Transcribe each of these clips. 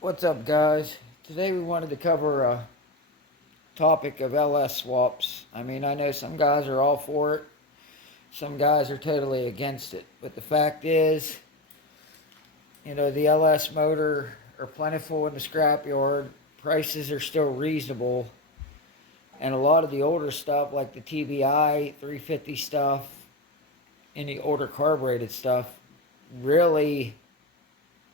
What's up, guys? Today we wanted to cover a topic of LS swaps. I mean, I know some guys are all for it, some guys are totally against it. But the fact is, the LS motor are plentiful in the scrapyard, prices are still reasonable, and a lot of the older stuff, like the TBI 350 stuff, any older carbureted stuff, really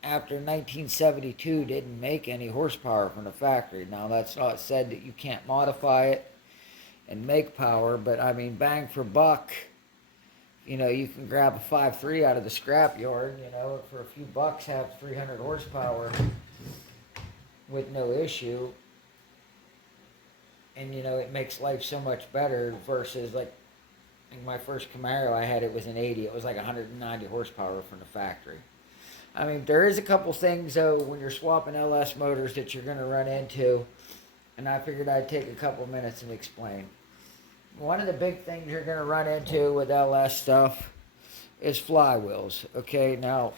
after 1972 didn't make any horsepower from the factory. Now that's not said that you can't modify it and make power, but I mean bang for buck, you can grab a 5.3 out of the scrap yard, for a few bucks have 300 horsepower with no issue. And it makes life so much better versus like in my first Camaro I had, it was an 80. It was like 190 horsepower from the factory. I mean, there is a couple things, though, when you're swapping LS motors that you're going to run into, and I figured I'd take a couple minutes and explain. One of the big things you're going to run into with LS stuff is flywheels, okay? Now,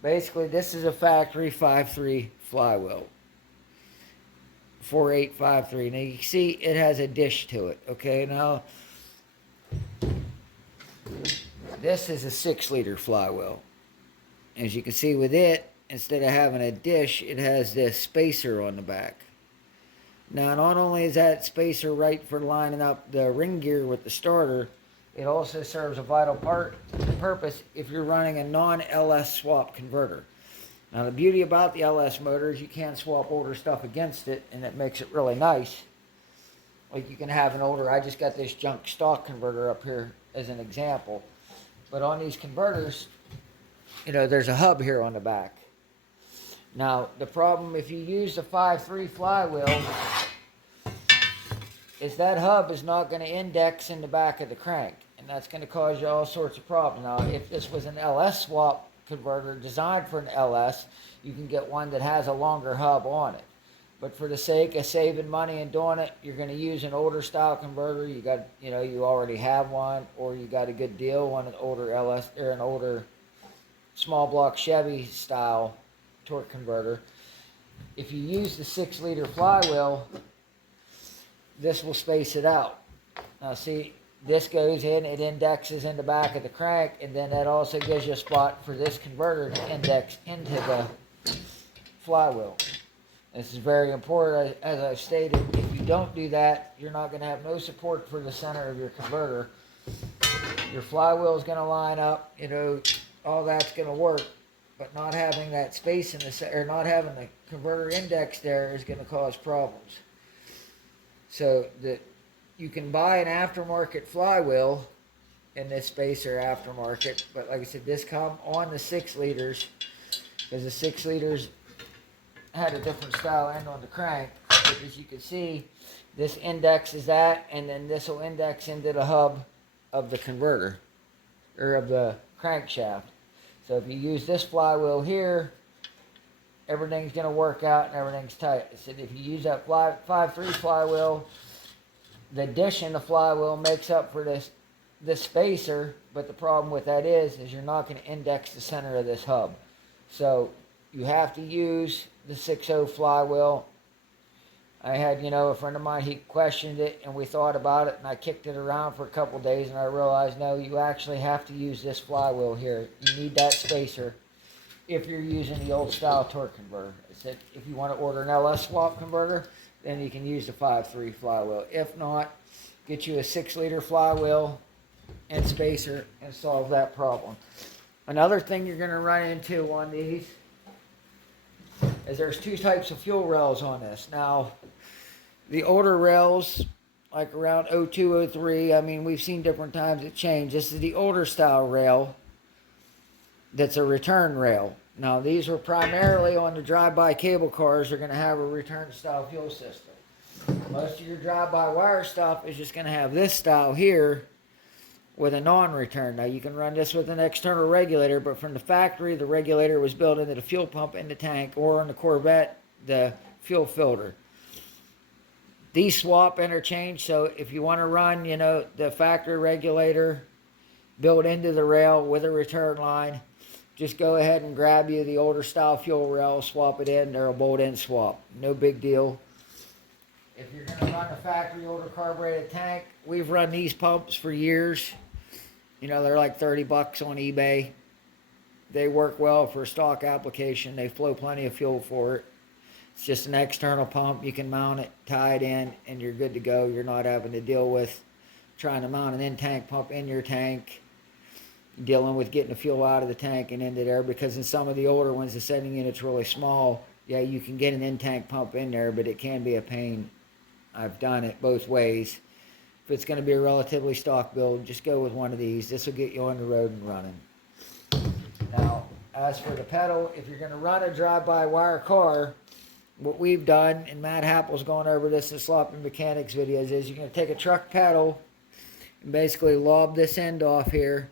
basically, this is a factory 5.3 flywheel, 4.853. Now, you can see it has a dish to it, okay? Now, this is a 6-liter flywheel. As you can see with it, instead of having a dish, it has this spacer on the back. Now, not only is that spacer right for lining up the ring gear with the starter, it also serves a vital purpose if you're running a non-LS swap converter. Now, the beauty about the LS motor is you can swap older stuff against it, and it makes it really nice. Like you can have an older, I just got this junk stock converter up here as an example. But on these converters, there's a hub here on the back. Now, the problem if you use the 5.3 flywheel is that hub is not going to index in the back of the crank, and that's going to cause you all sorts of problems. Now, if this was an LS swap converter designed for an LS, you can get one that has a longer hub on it. But for the sake of saving money and doing it, you're going to use an older style converter. You already have one, or you got a good deal on an older LS or an older small block Chevy style torque converter. If you use the 6-liter flywheel, this will space it out. Now see, this goes in, it indexes in the back of the crank, and then that also gives you a spot for this converter to index into the flywheel. This is very important. As I've stated, if you don't do that, you're not going to have no support for the center of your converter. Your flywheel is going to line up, all that's going to work, but not having that space in the, or not having the converter index there is going to cause problems. So you can buy an aftermarket flywheel in this spacer aftermarket, but like I said, this come on the 6 liters because the 6 liters had a different style end on the crank. But as you can see, this indexes that, and then this will index into the hub of the converter or of the crankshaft. So if you use this flywheel here, everything's going to work out and everything's tight. So if you use that 5.3 flywheel, the dish in the flywheel makes up for this spacer, but the problem with that is you're not going to index the center of this hub. So you have to use the 6.0 flywheel. I had, a friend of mine, he questioned it, and we thought about it, and I kicked it around for a couple days, and I realized, no, you actually have to use this flywheel here. You need that spacer if you're using the old style torque converter. I said, if you want to order an LS swap converter, then you can use the 5.3 flywheel. If not, get you a 6-liter flywheel and spacer and solve that problem. Another thing you're going to run into on these is there's 2 types of fuel rails on this. Now, the older rails, like around 02, 03, I mean, we've seen different times it changed. This is the older style rail that's a return rail. Now, these were primarily on the drive-by cable cars. They're going to have a return style fuel system. Most of your drive-by wire stuff is just going to have this style here with a non-return. Now, you can run this with an external regulator, but from the factory, the regulator was built into the fuel pump in the tank, or on the Corvette, the fuel filter. These swap interchange, so if you want to run, the factory regulator built into the rail with a return line, just go ahead and grab you the older style fuel rail, swap it in, they're a bolt-in swap. No big deal. If you're going to run a factory older carbureted tank, we've run these pumps for years. You know, they're like 30 bucks on eBay. They work well for stock application. They flow plenty of fuel for it. It's just an external pump. You can mount it, tie it in, and you're good to go. You're not having to deal with trying to mount an in-tank pump in your tank, dealing with getting the fuel out of the tank and into there, because in some of the older ones, the setting unit's really small. Yeah, you can get an in-tank pump in there, but it can be a pain. I've done it both ways. If it's going to be a relatively stock build, just go with one of these. This will get you on the road and running. Now, as for the pedal, if you're going to run a drive-by-wire car, what we've done, and Matt Happel's going over this in Sloppy Mechanics videos, is you're going to take a truck pedal and basically lob this end off here,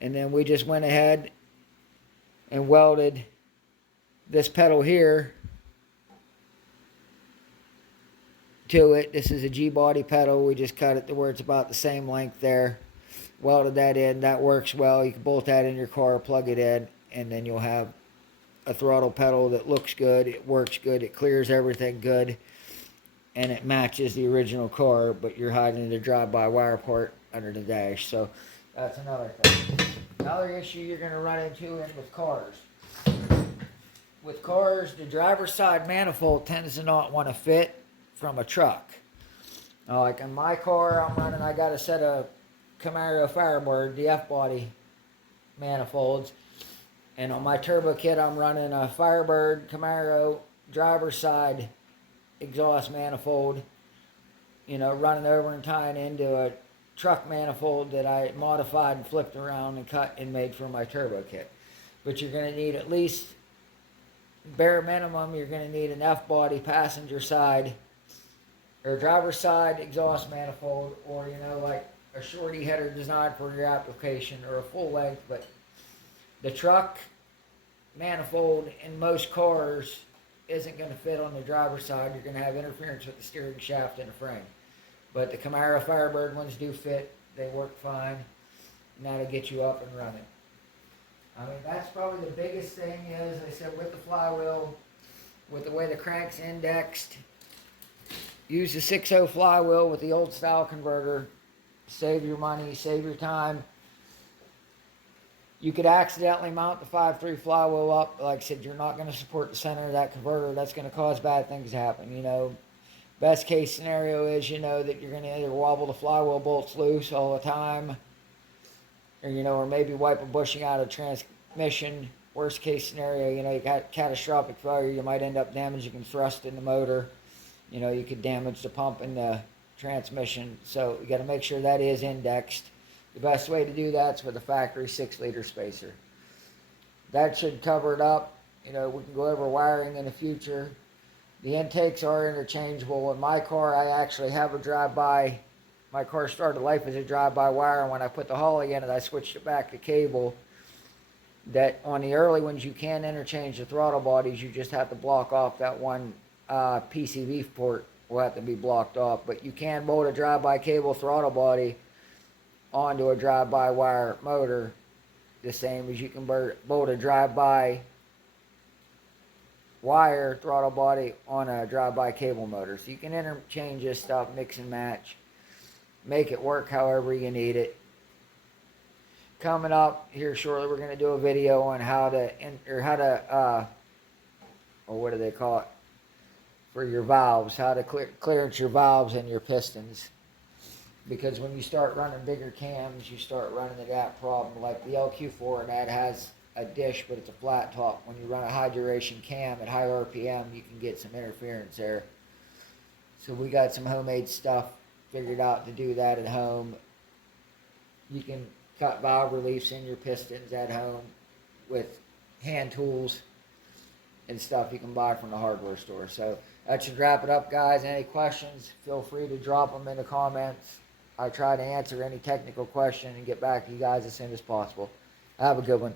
and then we just went ahead and welded this pedal here to it. This is a G-body pedal. We just cut it to where it's about the same length there. Welded that in. That works well. You can bolt that in your car, plug it in, and then you'll have a throttle pedal that looks good. It works good. It clears everything good, and it matches the original car, but you're hiding the drive-by-wire part under the dash. So that's another thing. Another issue you're going to run into with cars. With cars, the driver's side manifold tends to not want to fit from a truck. Now, like in my car, I got a set of Camaro Firebird, the F-body manifolds. And on my turbo kit, I'm running a Firebird Camaro driver's side exhaust manifold, you know, running over and tying into a truck manifold that I modified and flipped around and cut and made for my turbo kit. But you're going to need at least, bare minimum, you're going to need an F-body passenger side or driver's side exhaust manifold, or, you know, like a shorty header designed for your application, or a full length. But the truck manifold in most cars isn't going to fit on the driver's side. You're going to have interference with the steering shaft and the frame. But the Camaro Firebird ones do fit. They work fine. And that'll get you up and running. I mean, that's probably the biggest thing is, I said, with the flywheel, with the way the crank's indexed, use the 6.0 flywheel with the old style converter. Save your money, save your time. You could accidentally mount the 5.3 flywheel up. Like I said, you're not going to support the center of that converter. That's going to cause bad things to happen. You know, best case scenario is, you know, that you're going to either wobble the flywheel bolts loose all the time, or, you know, or maybe wipe a bushing out of transmission. Worst case scenario, you know, you got catastrophic failure. You might end up damaging the thrust in the motor. You know, you could damage the pump and the transmission. So you got to make sure that is indexed. The best way to do that is with a factory 6-liter spacer. That should cover it up. You know, we can go over wiring in the future. The intakes are interchangeable. In my car, I actually have a drive-by. My car started life as a drive-by wire, and when I put the Holly in it, I switched it back to cable. That on the early ones, you can interchange the throttle bodies. You just have to block off that one PCV port. Will have to be blocked off. But you can bolt a drive-by cable throttle body onto a drive-by wire motor, the same as you can bolt a drive-by wire throttle body on a drive-by cable motor. So you can interchange this stuff, mix and match, make it work however you need it. Coming up here shortly, we're going to do a video on how to what do they call it, for your valves, how to clearance your valves and your pistons. Because when you start running bigger cams, you start running into that problem. Like the LQ4, and that has a dish, but it's a flat top. When you run a high duration cam at high RPM, you can get some interference there. So we got some homemade stuff figured out to do that at home. You can cut valve reliefs in your pistons at home with hand tools and stuff you can buy from the hardware store. So that should wrap it up, guys. Any questions, feel free to drop them in the comments. I try to answer any technical question and get back to you guys as soon as possible. Have a good one.